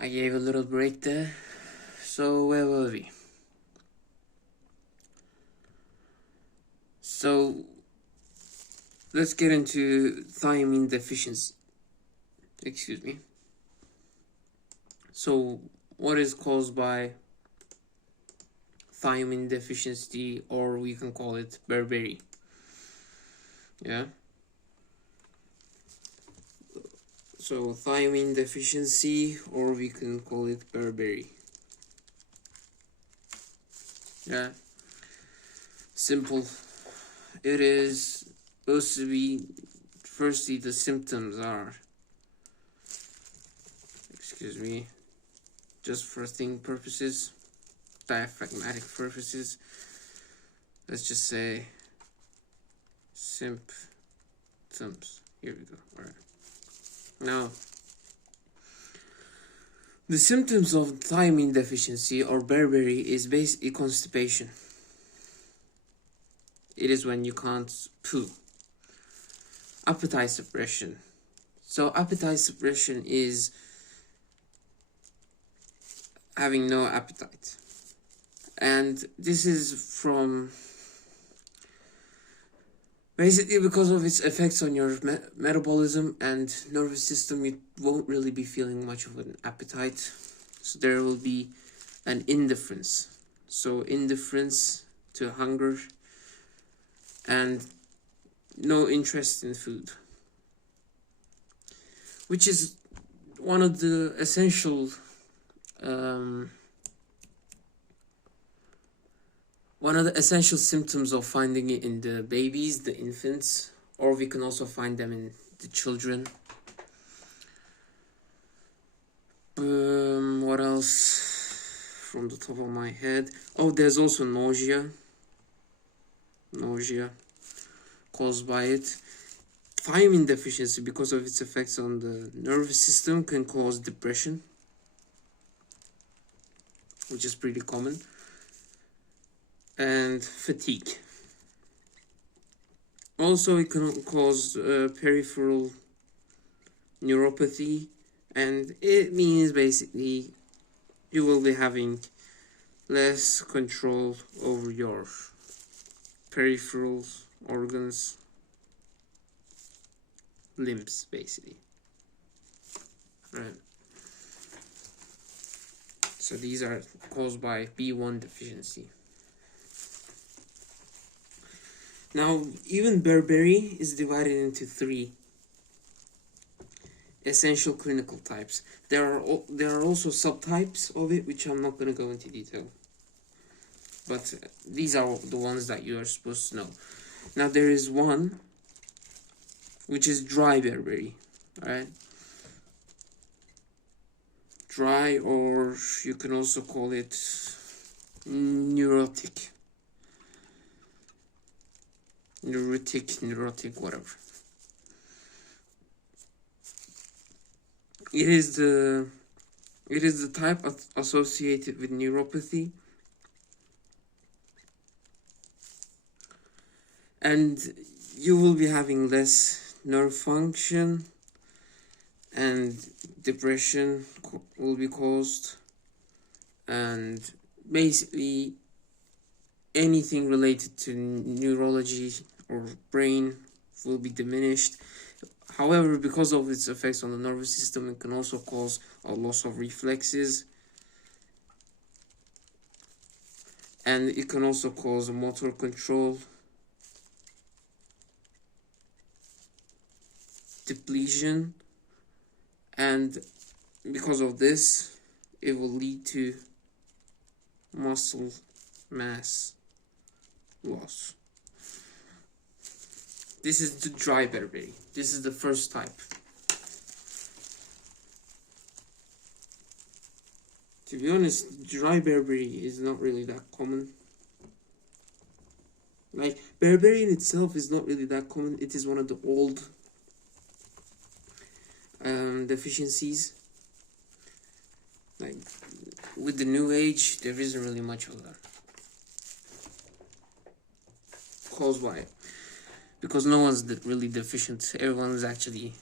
I gave a little break there. So where were we? So let's get into thiamine deficiency. Excuse me. So what is caused by thiamine deficiency, or we can call it beriberi? Yeah. So thiamine deficiency, or we can call it beriberi. Yeah. Simple. It is supposed to be, firstly, the symptoms are, excuse me, just for thinking purposes, diaphragmatic purposes, let's just say symptoms. Here we go. Alright. Now, the symptoms of thiamine deficiency or beriberi is basically constipation. It is when you can't poo. Appetite suppression. So appetite suppression is having no appetite. And this is from basically because of its effects on your metabolism and nervous system. You won't really be feeling much of an appetite. So there will be an indifference. So indifference to hunger and no interest in food, which is one of the essential symptoms of finding it in the babies, the infants, or we can also find them in the children. What else from the top of my head? Oh, there's also nausea caused by it. Thiamine deficiency, because of its effects on the nervous system, can cause depression, which is pretty common, and fatigue. Also, it can cause peripheral neuropathy, and it means basically you will be having less control over your peripheral organs, limbs, basically. Right. So these are caused by B1 deficiency. Now, even beriberi is divided into 3 essential clinical types. There are also subtypes of it, which I'm not going to go into detail. But these are the ones that you are supposed to know. Now, there is one which is dry beriberi, right? Dry, or you can also call it neurotic, whatever. It is the type associated with neuropathy, and you will be having less nerve function, and depression will be caused, and basically anything related to neurology or brain will be diminished. However, because of its effects on the nervous system, it can also cause a loss of reflexes, and it can also cause motor control depletion, and because of this, it will lead to muscle mass loss. This is the dry beriberi. This is the first type. To be honest, dry beriberi is not really that common. Like, beriberi in itself is not really that common. It is one of the old deficiencies. Like, with the new age, there isn't really much of that caused by it, because no one's really deficient. Everyone's actually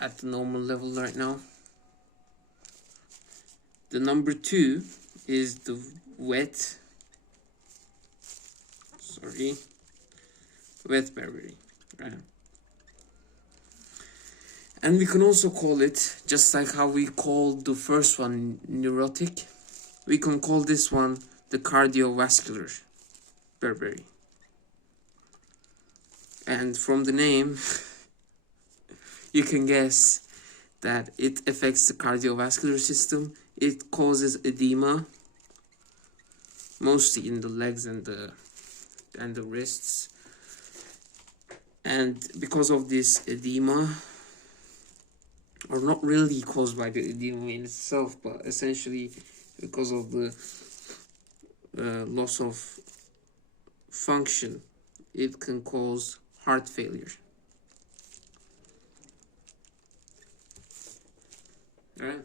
at the normal level right now. The number 2 is the wet berberry, right? And we can also call it, just like how we called the first one neurotic, we can call this one the cardiovascular berberry. And from the name, you can guess that it affects the cardiovascular system. It causes edema, mostly in the legs and the wrists. And because of this edema, or not really caused by the edema in itself, but essentially because of the loss of function, it can cause heart failure. Alright,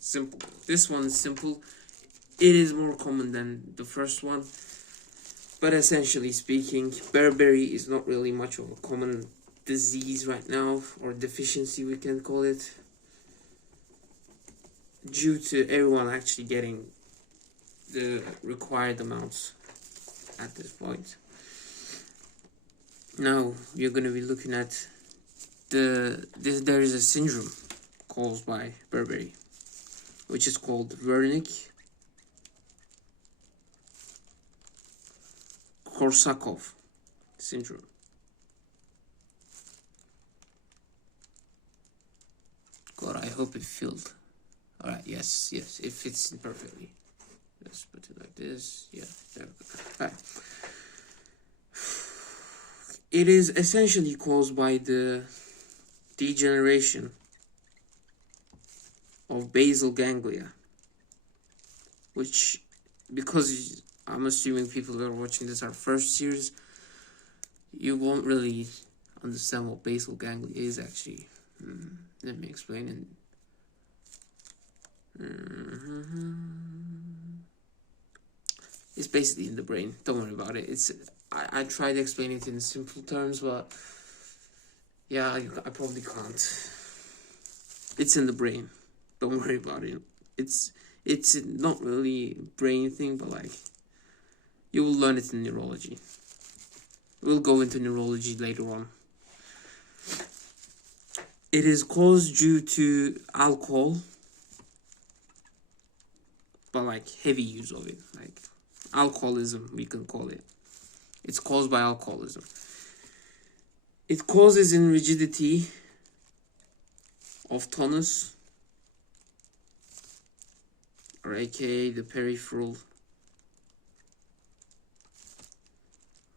simple. This one is simple. It is more common than the first one, but essentially speaking, beriberi is not really much of a common disease right now, or deficiency we can call it, due to everyone actually getting the required amounts at this point. Now we're going to be looking at there is a syndrome caused by beriberi, which is called Wernicke-Korsakoff syndrome. God, I hope it filled. Alright, yes, it fits in perfectly. Let's put it like this. Yeah, there we go. Alright. It is essentially caused by the degeneration of basal ganglia, which, because I'm assuming people that are watching this are first years, you won't really understand what basal ganglia is actually. Let me explain it. It's basically in the brain. Don't worry about it. I tried to explain it in simple terms, but yeah, I probably can't. It's in the brain. Don't worry about it. It's not really a brain thing, but like, you will learn it in neurology. We'll go into neurology later on. It is caused due to alcohol, but like heavy use of it, like alcoholism, we can call it. It's caused by alcoholism. It causes in rigidity of tonus, or aka the peripheral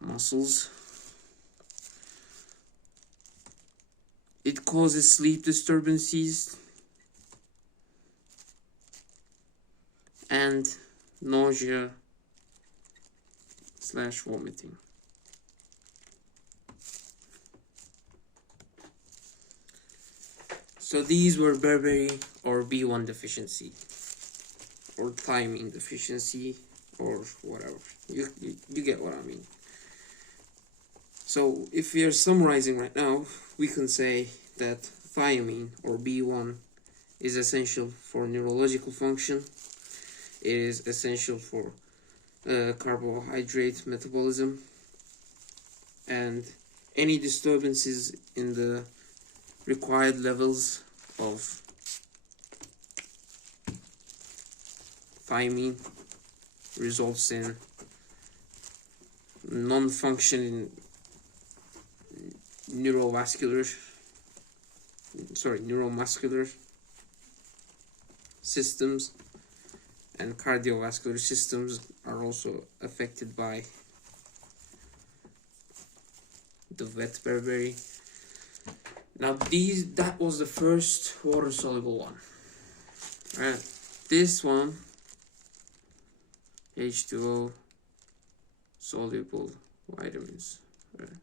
muscles. It causes sleep disturbances and nausea/vomiting. So these were beriberi or B1 deficiency, or thiamine deficiency, or whatever. You get what I mean. So if we are summarizing right now, we can say that thiamine or B1 is essential for neurological function. It is essential for carbohydrate metabolism, and any disturbances in the required levels of thiamine results in non-functioning neuromuscular systems, and cardiovascular systems are also affected by the wet beriberi. Now that was the first water soluble one. Right. This one, H2O soluble vitamins. Right.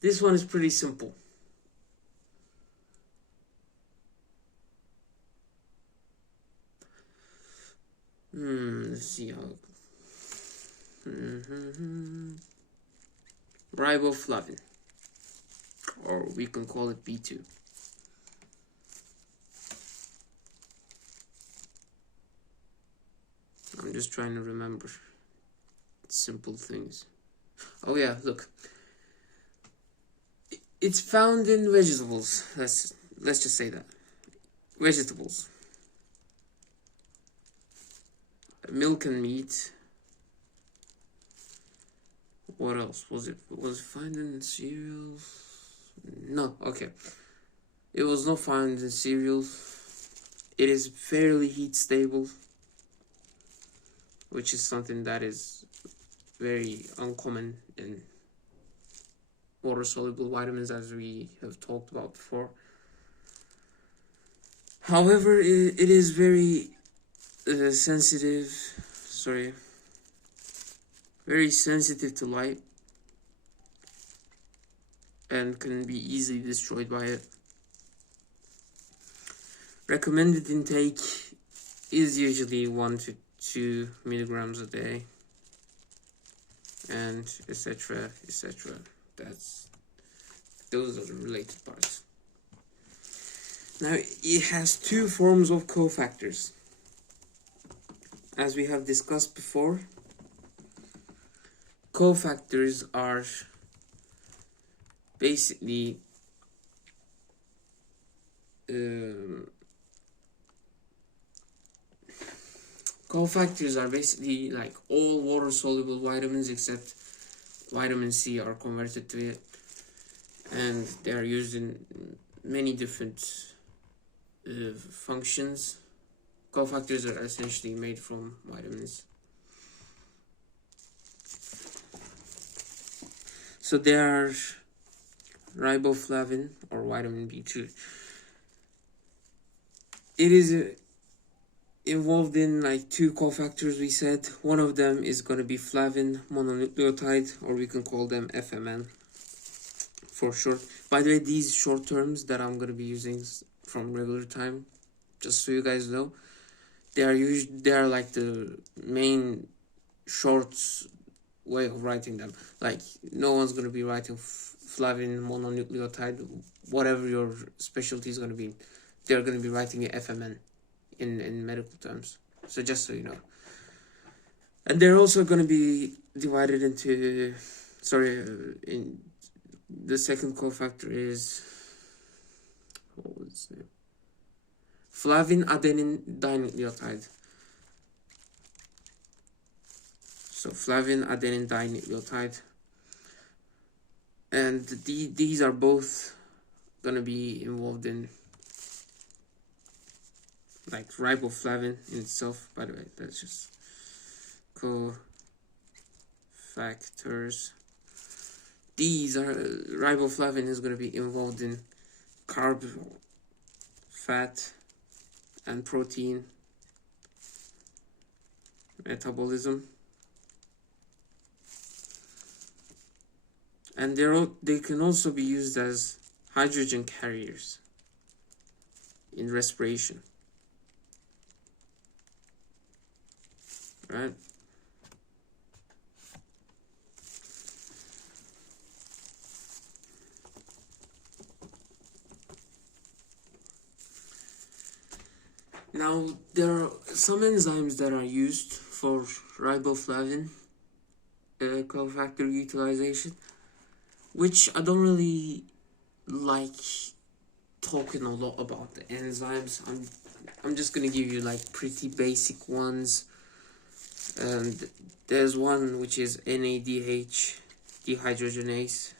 This one is pretty simple. Let's see how. Riboflavin, or we can call it B2. just trying to remember simple things. Oh yeah, look. It's found in vegetables. Let's just say that. Vegetables. Milk and meat. What else? Was it found in cereals? No, okay. It was not found in cereal. It is fairly heat stable, which is something that is very uncommon in water soluble vitamins, as we have talked about before. However, it is very sensitive. Very sensitive to light and can be easily destroyed by it. Recommended intake is usually 1 to 2 milligrams a day, and etc. etc. Those are the related parts. Now, it has 2 forms of cofactors. As we have discussed before, cofactors are basically like all water soluble vitamins except vitamin C are converted to it, and they are used in many different functions. Cofactors are essentially made from vitamins. So they are riboflavin or vitamin B2. It is involved in like 2 cofactors, we said. One of them is going to be flavin mononucleotide, or we can call them FMN for short. By the way, these short terms that I'm going to be using from regular time, just so you guys know, they are like the main short way of writing them. Like, no one's going to be writing flavin mononucleotide, whatever your specialty is going to be. They're going to be writing it FMN in medical terms. So just so you know. And they're also going to be divided into, in the second cofactor is, what was its name? Flavin adenine dinucleotide. So flavin adenine dinucleotide. And these are both going to be involved in like riboflavin in itself. By the way, that's just cofactors. These are riboflavin is going to be involved in carb, fat, and protein metabolism, and they can also be used as hydrogen carriers in respiration. Right? Now, there are some enzymes that are used for riboflavin cofactor utilization, which I don't really like talking a lot about the enzymes. I'm just gonna give you like pretty basic ones. And there's one which is NADH dehydrogenase.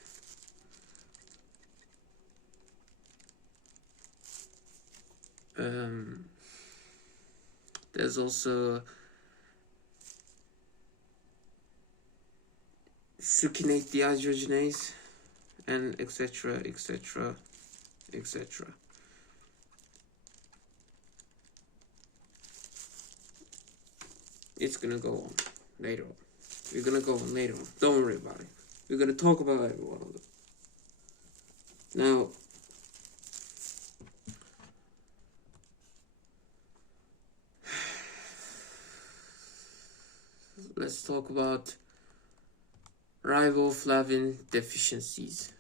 There's also succinate dehydrogenase, and etc. etc. etc. It's gonna go on later on. We're gonna go on later on. Don't worry about it. We're gonna talk about every one of them. Now, let's talk about riboflavin deficiencies.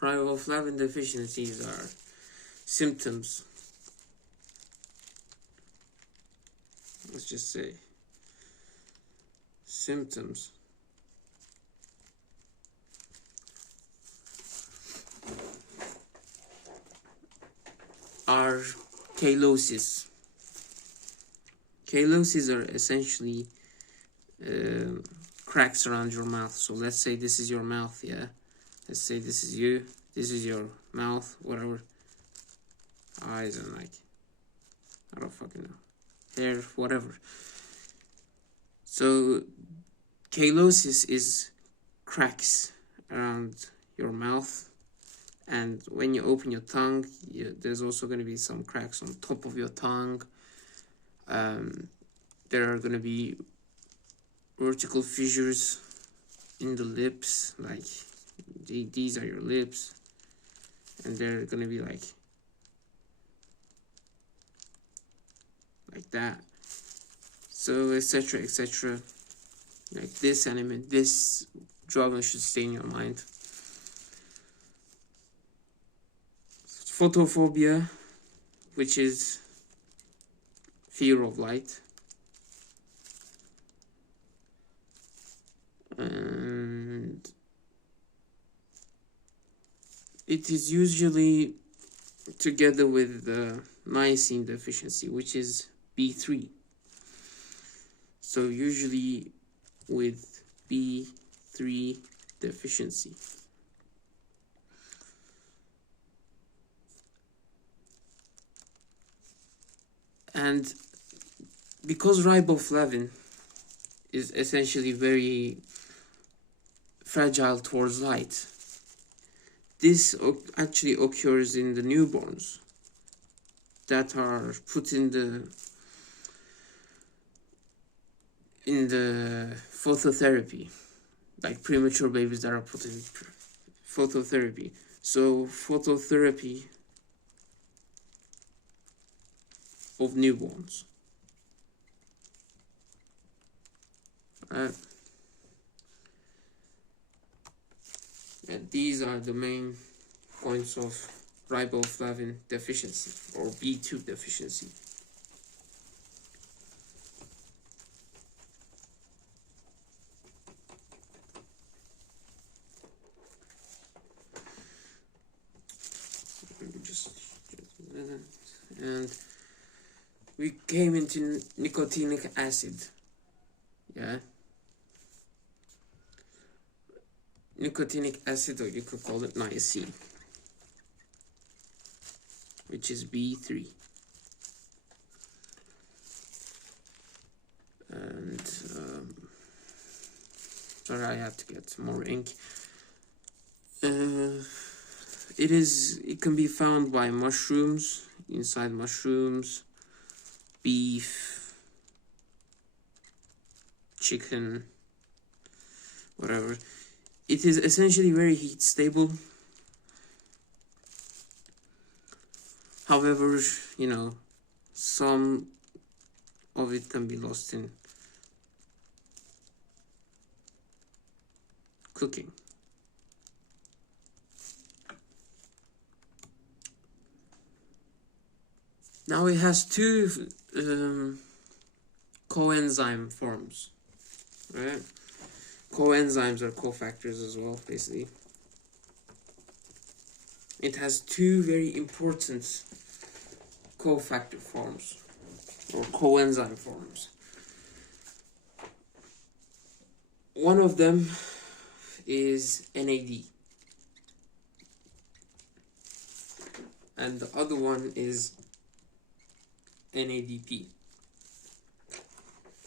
Riboflavin deficiencies are symptoms let's just say symptoms are cheilosis. Cheilosis are essentially cracks around your mouth. So let's say this is your mouth, yeah? Let's say this is you, this is your mouth, whatever. Eyes and like, I don't fucking know. Hair, whatever. So cheilosis is cracks around your mouth, and when you open your tongue, there's also going to be some cracks on top of your tongue. There are going to be vertical fissures in the lips, like these are your lips, and they're going to be like that. So etc, etc. Like this anime, this drama should stay in your mind. Photophobia, which is fear of light. And it is usually together with the niacin deficiency, which is B3. So usually with B3 deficiency. And because riboflavin is essentially very fragile towards light, this actually occurs in the newborns that are put in the phototherapy, like premature babies that are put in phototherapy. So phototherapy of newborns. And these are the main points of riboflavin deficiency or B2 deficiency. And we came into nicotinic acid. Yeah. Nicotinic acid, or you could call it niacin, which is B3. And sorry, I have to get more ink. It can be found by mushrooms, inside mushrooms, beef, chicken, whatever. It is essentially very heat stable. However, you know, some of it can be lost in cooking. Now it has two coenzyme forms, right? Coenzymes are cofactors as well, basically. It has two very important cofactor forms, or coenzyme forms. One of them is NAD, and the other one is NADP.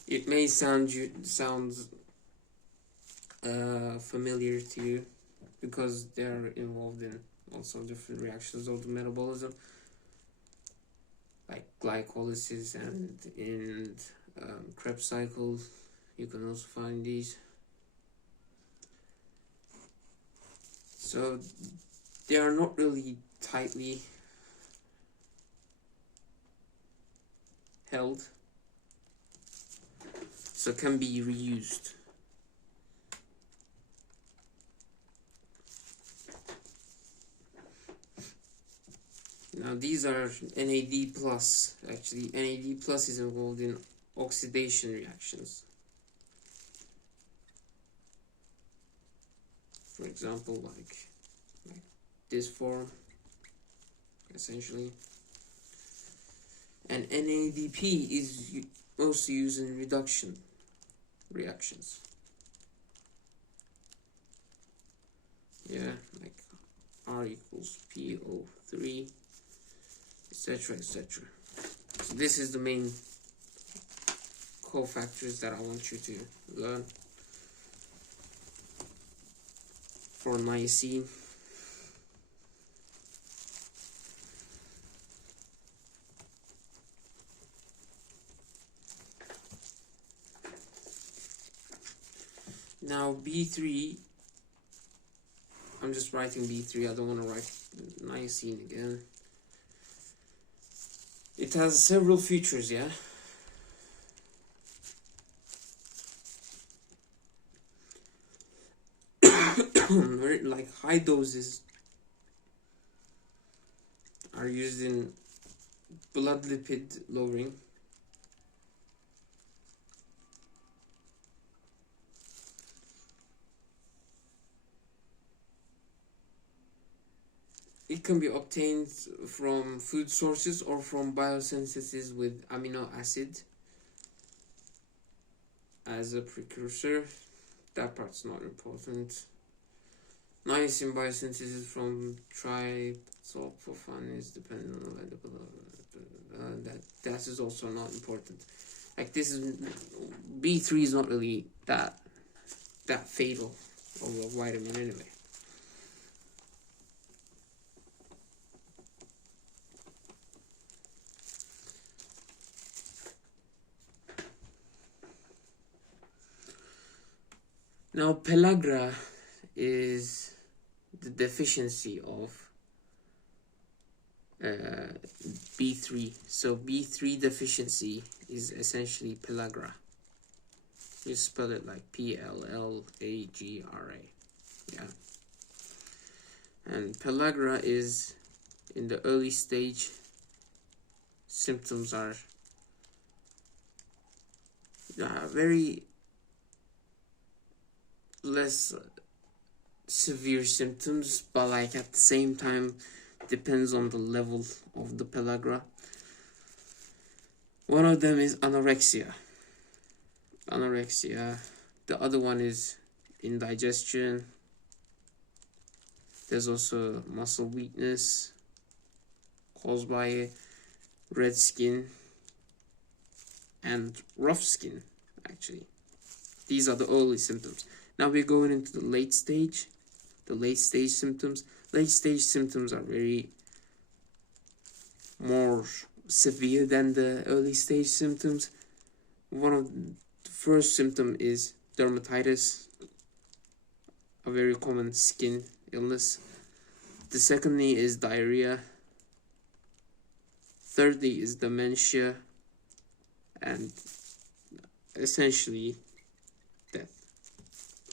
It may sounds familiar to you because they are involved in also different reactions of the metabolism, like glycolysis, and in Krebs cycle you can also find these. So they are not really tightly held, so can be reused. Now these are NAD+. Actually, NAD+ is involved in oxidation reactions. For example, like this form, essentially. And NADP is also used in reduction reactions. Yeah, like R equals PO3, etc., etc. So this is the main cofactors that I want you to learn for lysine. Now B3, I'm just writing B3, I don't want to write lysine again. It has several features, yeah? Like high doses are used in blood lipid lowering. It can be obtained from food sources or from biosynthesis with amino acid as a precursor. That part's not important. Niacin biosynthesis from tryptophan is dependent on that is also not important. Like this is B3 is not really that fatal of a vitamin anyway. Now pellagra is the deficiency of B3. So B3 deficiency is essentially pellagra. You spell it like Plallagra. Yeah. And pellagra is in the early stage. Symptoms are very less severe symptoms, but like at the same time depends on the level of the pellagra. One of them is anorexia. The other one is indigestion. There's also muscle weakness caused by red skin and rough skin, actually. These are the early symptoms. Now we're going into the late stage symptoms. Late stage symptoms are very more severe than the early stage symptoms. One of the first symptom is dermatitis, a very common skin illness. The secondly is diarrhea. Thirdly is dementia, and essentially death.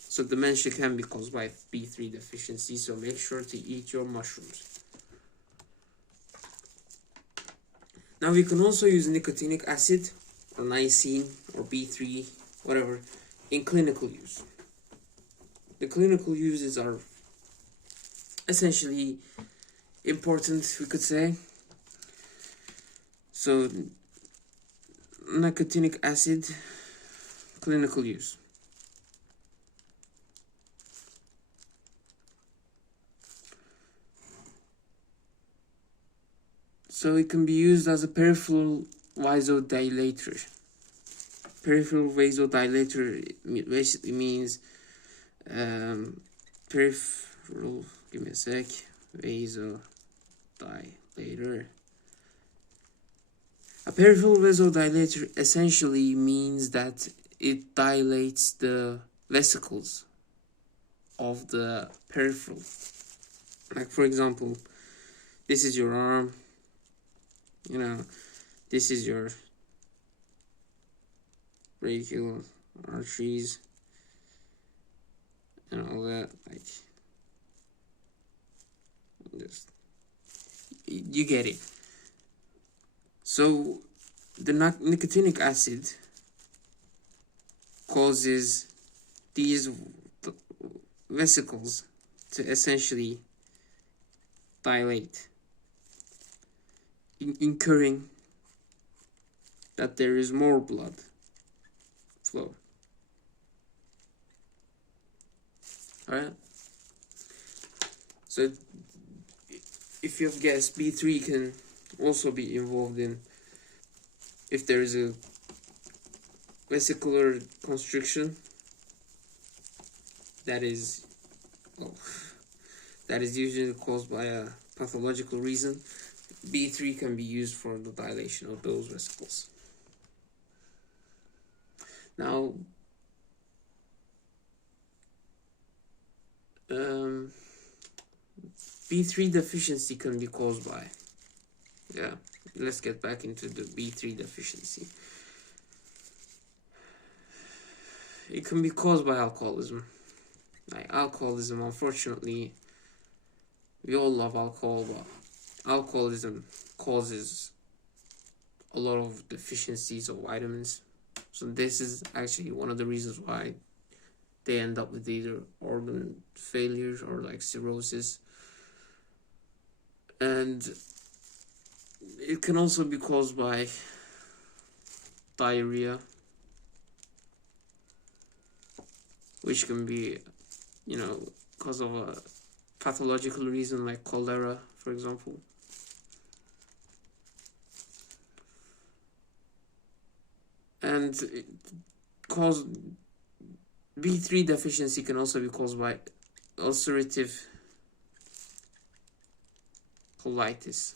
So dementia can be caused by B3 deficiency, so make sure to eat your mushrooms. Now we can also use nicotinic acid or lysine or B3, whatever, in clinical use. The clinical uses are essentially important, we could say. So nicotinic acid, clinical use. So it can be used as a peripheral vasodilator. Peripheral vasodilator basically means peripheral, give me a sec, vasodilator. A peripheral vasodilator essentially means that it dilates the vesicles of the peripheral. Like for example, this is your arm, this is your brachial arteries and all that, like, just, you get it. So the nicotinic acid causes these vesicles to essentially dilate, incurring that there is more blood flow. Alright? So if you have guessed, B3 can also be involved in if there is a vesicular constriction that is, well, that is usually caused by a pathological reason. B3 can be used for the dilation of those vesicles. Now, B3 deficiency can be caused by, let's get back into the B3 deficiency. It can be caused by alcoholism. Like alcoholism, unfortunately, we all love alcohol, but alcoholism causes a lot of deficiencies of vitamins. So this is actually one of the reasons why they end up with either organ failures or like cirrhosis. And it can also be caused by diarrhea, which can be, because of a pathological reason like cholera, for example. And B3 deficiency can also be caused by ulcerative colitis.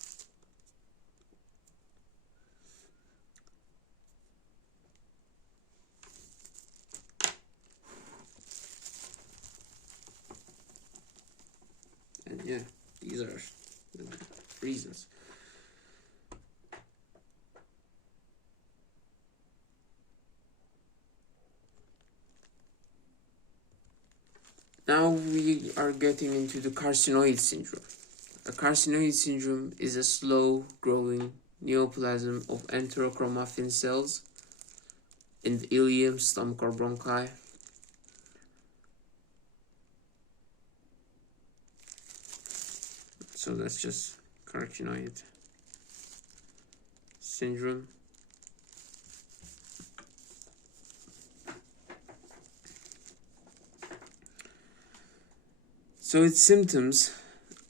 And yeah, these are the reasons. Now we are getting into the carcinoid syndrome. A carcinoid syndrome is a slow-growing neoplasm of enterochromaffin cells in the ileum, stomach, or bronchi. So that's just carcinoid syndrome. So its symptoms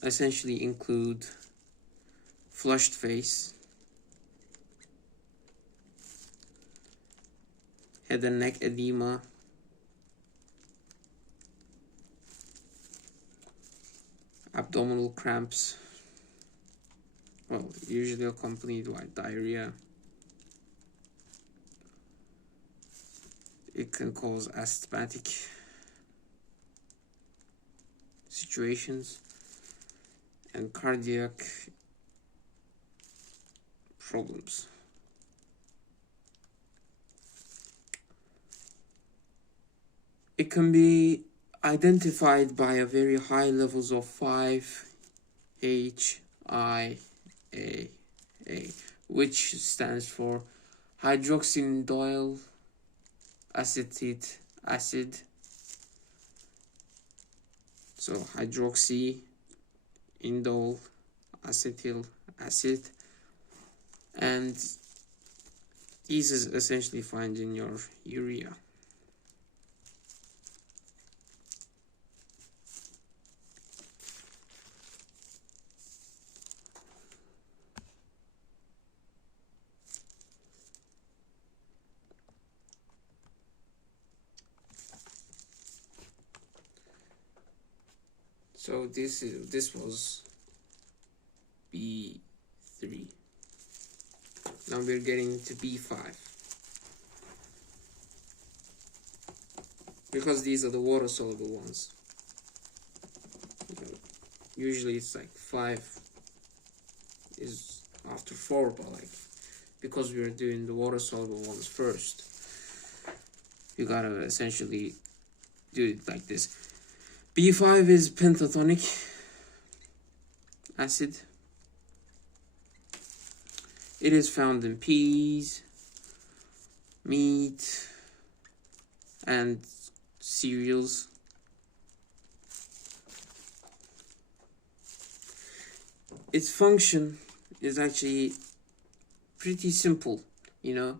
essentially include flushed face, head and neck edema, abdominal cramps, well, usually accompanied by diarrhea. It can cause asthmatic situations and cardiac problems. It can be identified by a very high levels of 5-HIAA, which stands for hydroxyindoyl acetate acid. So hydroxyindole acetyl acid, and these is essentially found in your urea. So this was B3. Now we're getting to B5. Because these are the water soluble ones. Usually it's like 5 is after 4, but like because we're doing the water soluble ones first, you gotta essentially do it like this. B5 is pentatonic acid. It is found in peas, meat, and cereals. Its function is actually pretty simple, you know.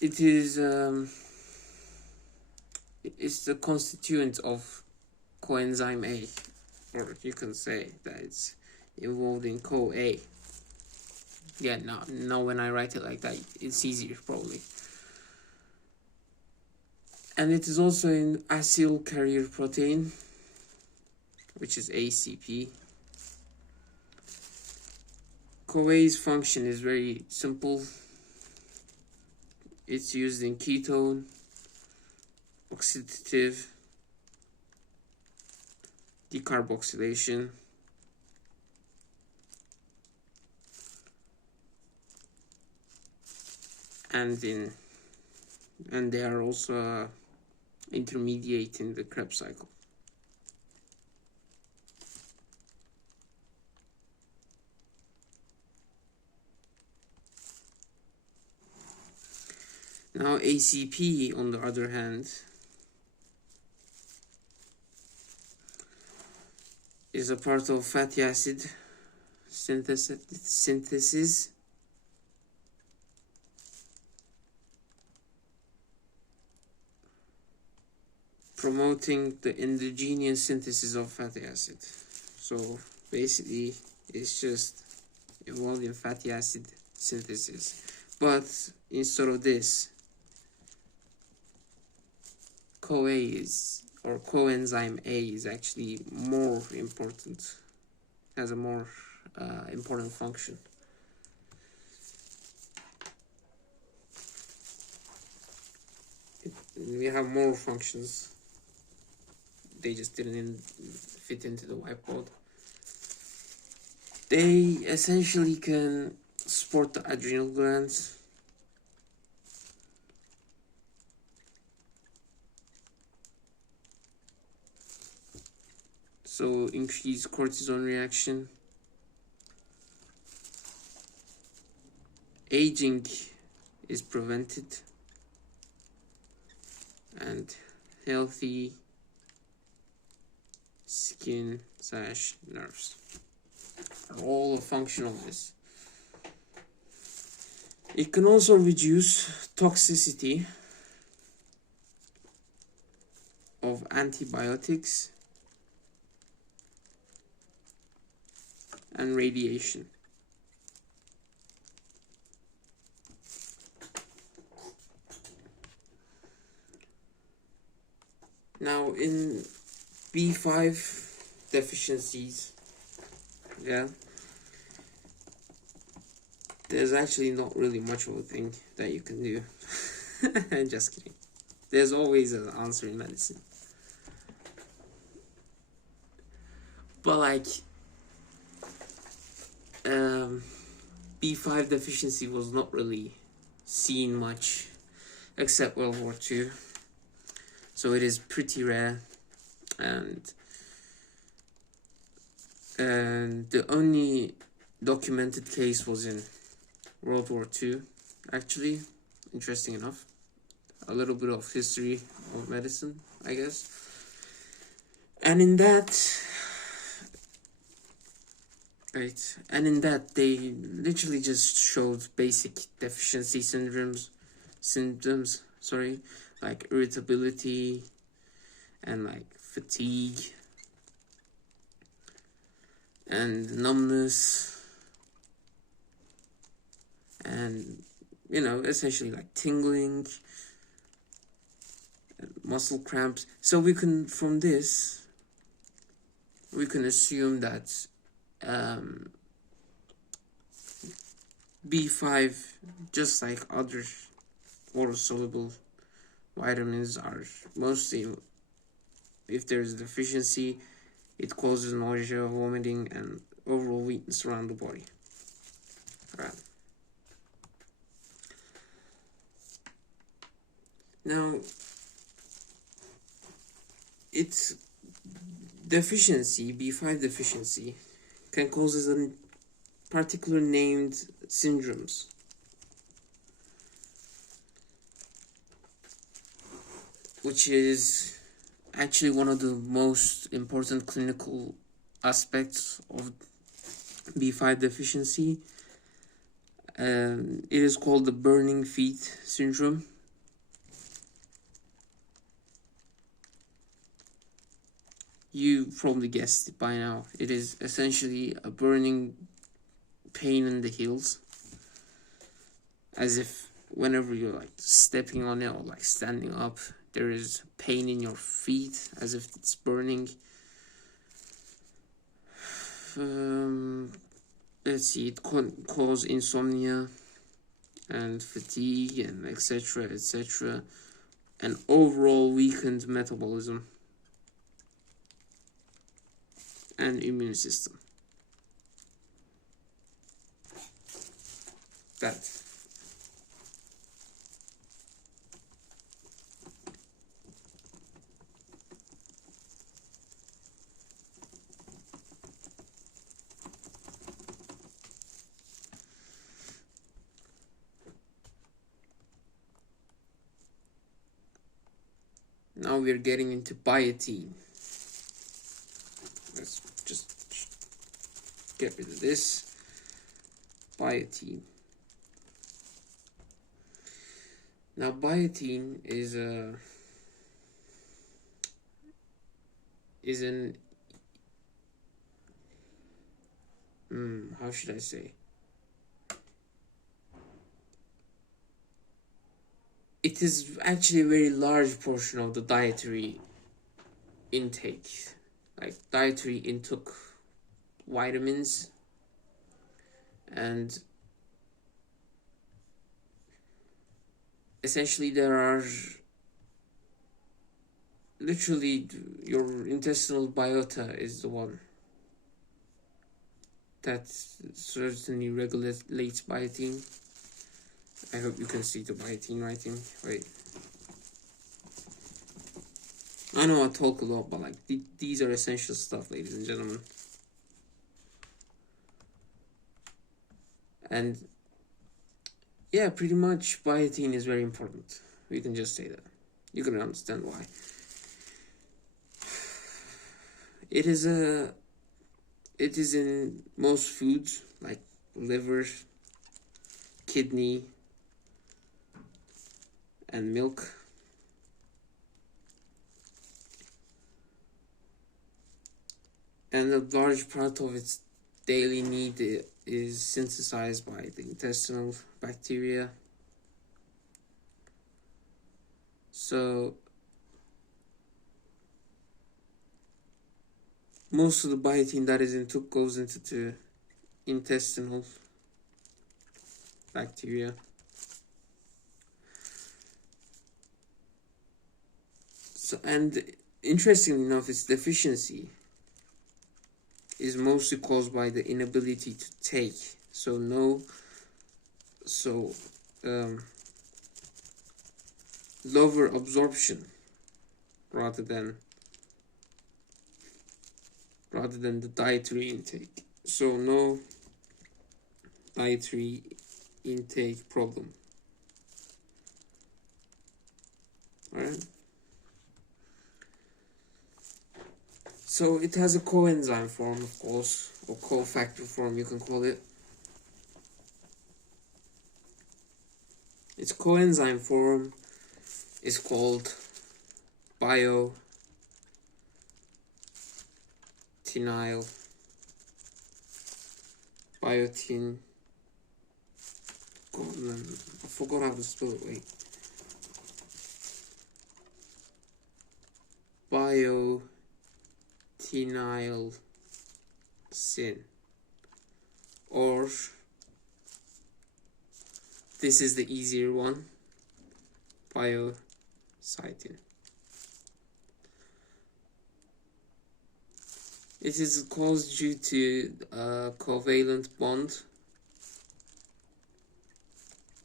It is it's the constituent of coenzyme A, or you can say that it's involved in CoA. Yeah, no, when I write it like that, it's easier probably. And it is also an acyl carrier protein, which is ACP. CoA's function is very simple. It's used in ketone, oxidative, decarboxylation, and they are also intermediate in the Krebs cycle. Now ACP, on the other hand, is a part of fatty acid synthesis, promoting the endogenous synthesis of fatty acid. So basically, it's just involved in fatty acid synthesis. But instead of this, CoA is, or coenzyme A is actually more important, has a more important function. We have more functions, they just didn't fit into the whiteboard. They essentially can support the adrenal glands, so increase cortisol reaction. Aging is prevented, and healthy skin / nerves are all a function of this. It can also reduce toxicity of antibiotics and radiation. Now in B5 deficiencies, there's actually not really much of a thing that you can do. Just kidding. There's always an answer in medicine. But like, B5 deficiency was not really seen much except World War II. So it is pretty rare, and the only documented case was in World War II, actually, interesting enough. A little bit of history of medicine, I guess. And in that, they literally just showed basic deficiency symptoms, like irritability and like fatigue and numbness and, you know, essentially like tingling and muscle cramps. So we can, from this, we can assume that B5, just like other water soluble vitamins, are mostly, if there's a deficiency, it causes nausea, vomiting, and overall weakness around the body. Right. Now, its deficiency, B5 deficiency, can cause a particular named syndromes. which is actually one of the most important clinical aspects of B5 deficiency. It is called the burning feet syndrome. You probably guessed it by now. It is essentially a burning pain in the heels, as if whenever you're like stepping on it or like standing up, there is pain in your feet, as if it's burning. Let's see, it could cause insomnia and fatigue and etc., and overall weakened metabolism and immune system. That. Now we're getting into biotin. Let's just get rid of this. Biotin. Now biotin is an how should I say? It is actually a very large portion of the dietary intake. Like dietary intake vitamins, and essentially there are literally your intestinal biota is the one that certainly regulates biotin. I hope you can see the biotin writing. Wait. I know I talk a lot, but like these are essential stuff, ladies and gentlemen. And yeah, pretty much biotin is very important. We can just say that. You can understand why. It is in most foods like liver, kidney, and milk. And a large part of its daily need is synthesized by the intestinal bacteria. So most of the biotin that is intook goes into the intestinal bacteria. So, and interestingly enough, its deficiency is mostly caused by the inability to take. Lower absorption rather than the dietary intake. So no dietary intake problem. Alright. So it has a coenzyme form, of course, or cofactor form, you can call it. Its coenzyme form is called biotinyl. Biotin. God, man, I forgot how to spell it. Wait. Biotinyl sin, or this is the easier one, biocytin. It is caused due to a covalent bond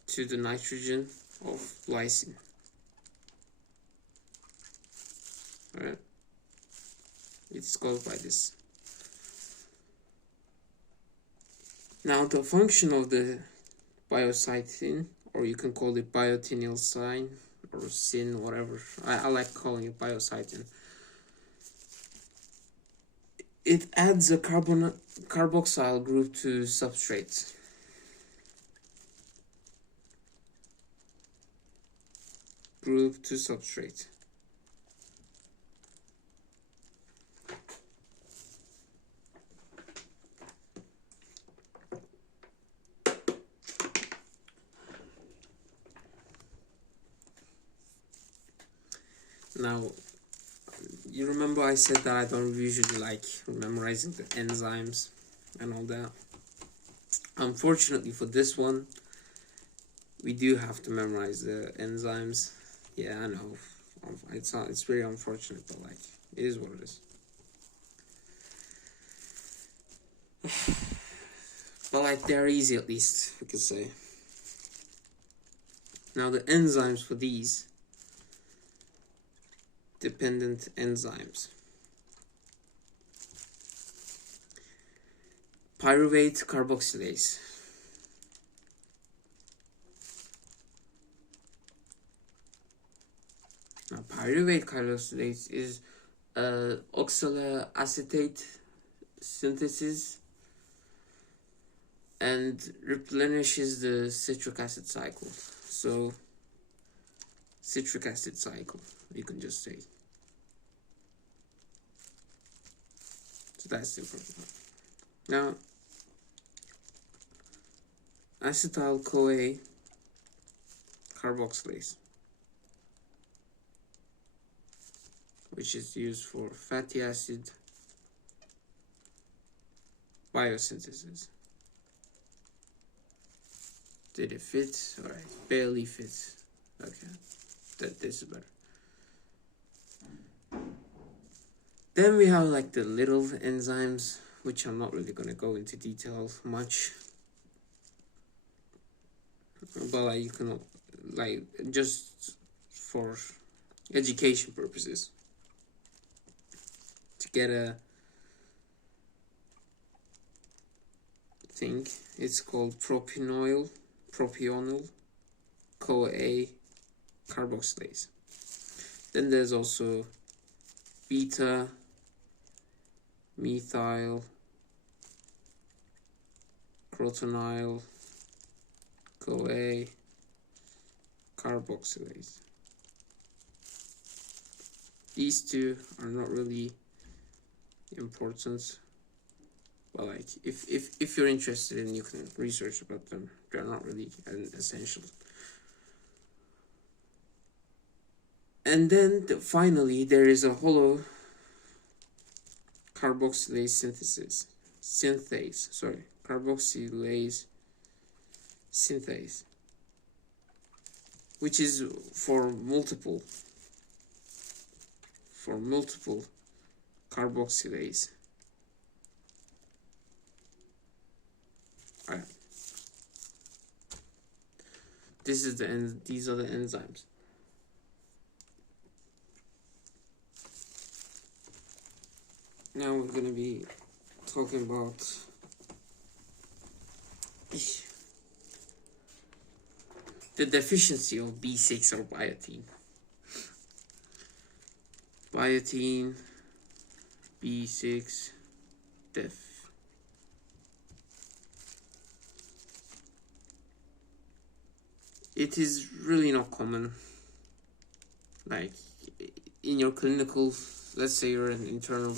to the nitrogen of lysine. Alright, it's caused by this. Now the function of the biocytin, or you can call it biotinyl sin or sin, whatever. I like calling it biocytin. It adds a carboxyl group to substrate. Now, you remember I said that I don't usually like memorizing the enzymes and all that. Unfortunately for this one, we do have to memorize the enzymes. Yeah, I know. It's very unfortunate, but like, it is what it is. But like, they're easy, at least we could say. Now the enzymes for these dependent enzymes: pyruvate carboxylase, now pyruvate carboxylase is oxaloacetate synthesis and replenishes the citric acid cycle. So citric acid cycle, you can just say. So that's the important one. Now, acetyl-CoA carboxylase, which is used for fatty acid biosynthesis. Did it fit? Alright, barely fits. Okay, this is better. Then we have like the little enzymes, which I'm not really going to go into detail much. But like, you can, like, just for education purposes, to get a thing, it's called propionyl CoA carboxylase. Then there's also beta methyl crotonyl CoA carboxylase. These two are not really important, but like, if you're interested and you can research about them, they're not really essential. And then finally there is a hollow carboxylase carboxylase synthase, which is for multiple carboxylase. Alright. These are the enzymes. Now we're going to be talking about the deficiency of B6 or biotin. Biotin, B6 def. It is really not common. Like, in your clinical, let's say you're an internal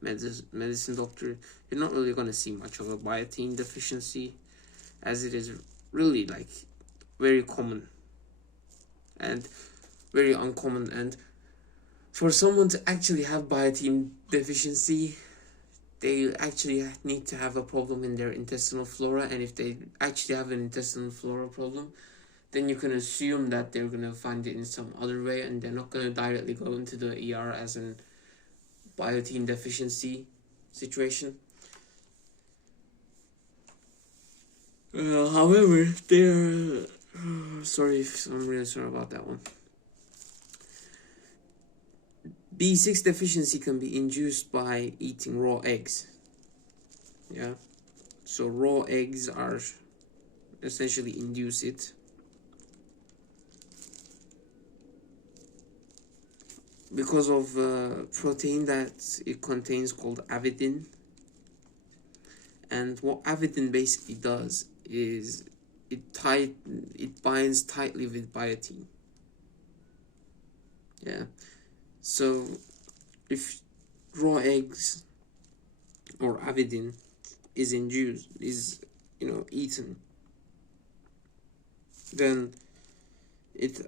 medicine doctor, you're not really going to see much of a biotin deficiency, as it is really like very common and very uncommon. And for someone to actually have biotin deficiency, they actually need to have a problem in their intestinal flora. And if they actually have an intestinal flora problem, then you can assume that they're going to find it in some other way, and they're not going to directly go into the ER as an biotin deficiency situation. However, they're I'm really sorry about that one. B6 deficiency can be induced by eating raw eggs. Yeah, so raw eggs are essentially induce it. because of protein that it contains called avidin. And what avidin basically does is it binds tightly with biotin. Yeah. So if raw eggs or avidin is induced, is eaten, then it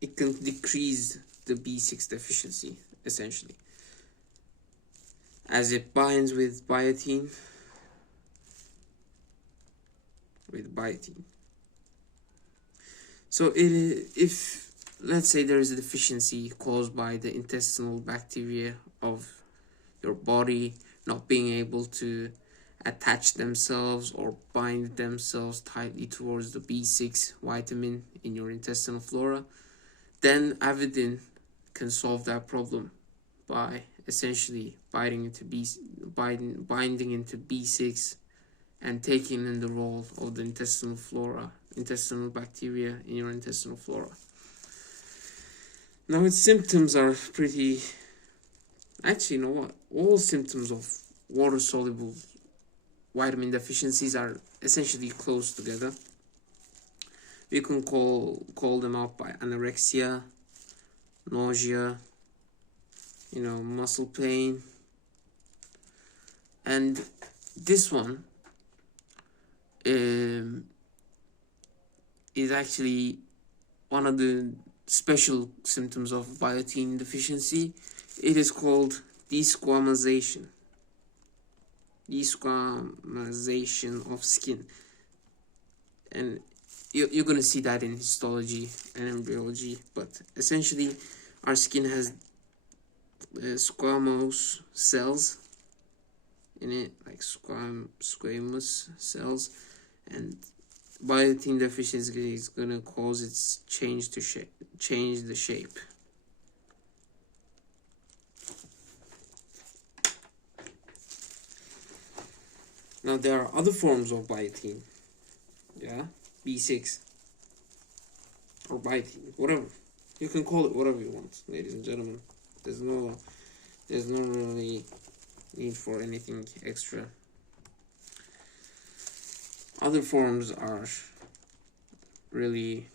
it can decrease the B6 deficiency, essentially, as it binds with biotin. So if let's say there is a deficiency caused by the intestinal bacteria of your body not being able to attach themselves or bind themselves tightly towards the B6 vitamin in your intestinal flora, then avidin can solve that problem by essentially binding into B6 and taking in the role of the intestinal bacteria in your intestinal flora. Now, its symptoms are pretty... Actually, you know what? All symptoms of water-soluble vitamin deficiencies are essentially close together. We can call them out by anorexia, nausea, muscle pain. And this one is actually one of the special symptoms of biotin deficiency. It is called desquamization of skin, and you're going to see that in histology and embryology. But essentially, our skin has squamous cells in it, like squamous cells, and biotin deficiency is going to cause its change the shape. Now, there are other forms of biotin, B6 or biotin, whatever. You can call it whatever you want, ladies and gentlemen. There's no really need for anything extra. Other forms are really...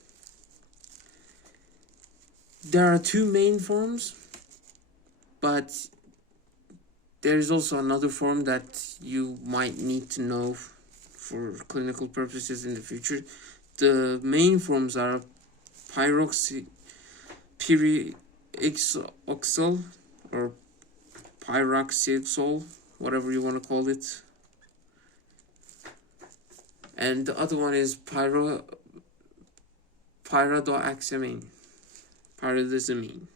There are two main forms, but there is also another form that you might need to know for clinical purposes in the future. The main forms are pyroxyl or pyroxyl, whatever you want to call it. And the other one is pyridoxamine. Pyridoxamine.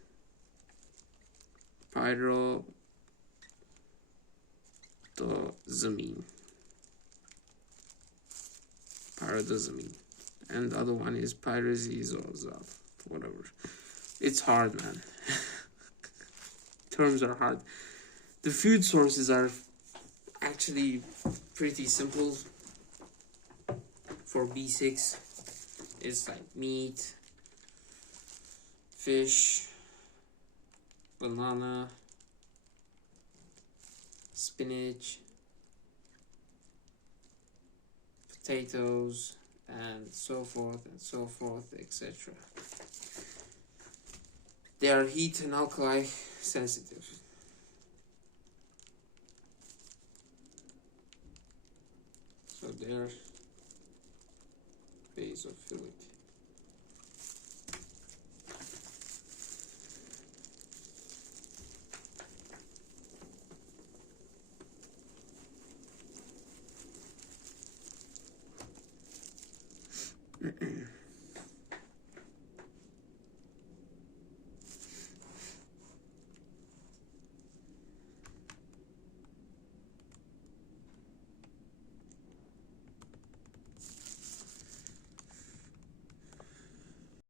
And the other one is pyrazizozal, whatever. It's hard, man. Terms are hard. The food sources are actually pretty simple for B6. It's like meat, fish, banana, spinach, potatoes, and so forth, etc. They are heat and alkali sensitive. So they are basophilic.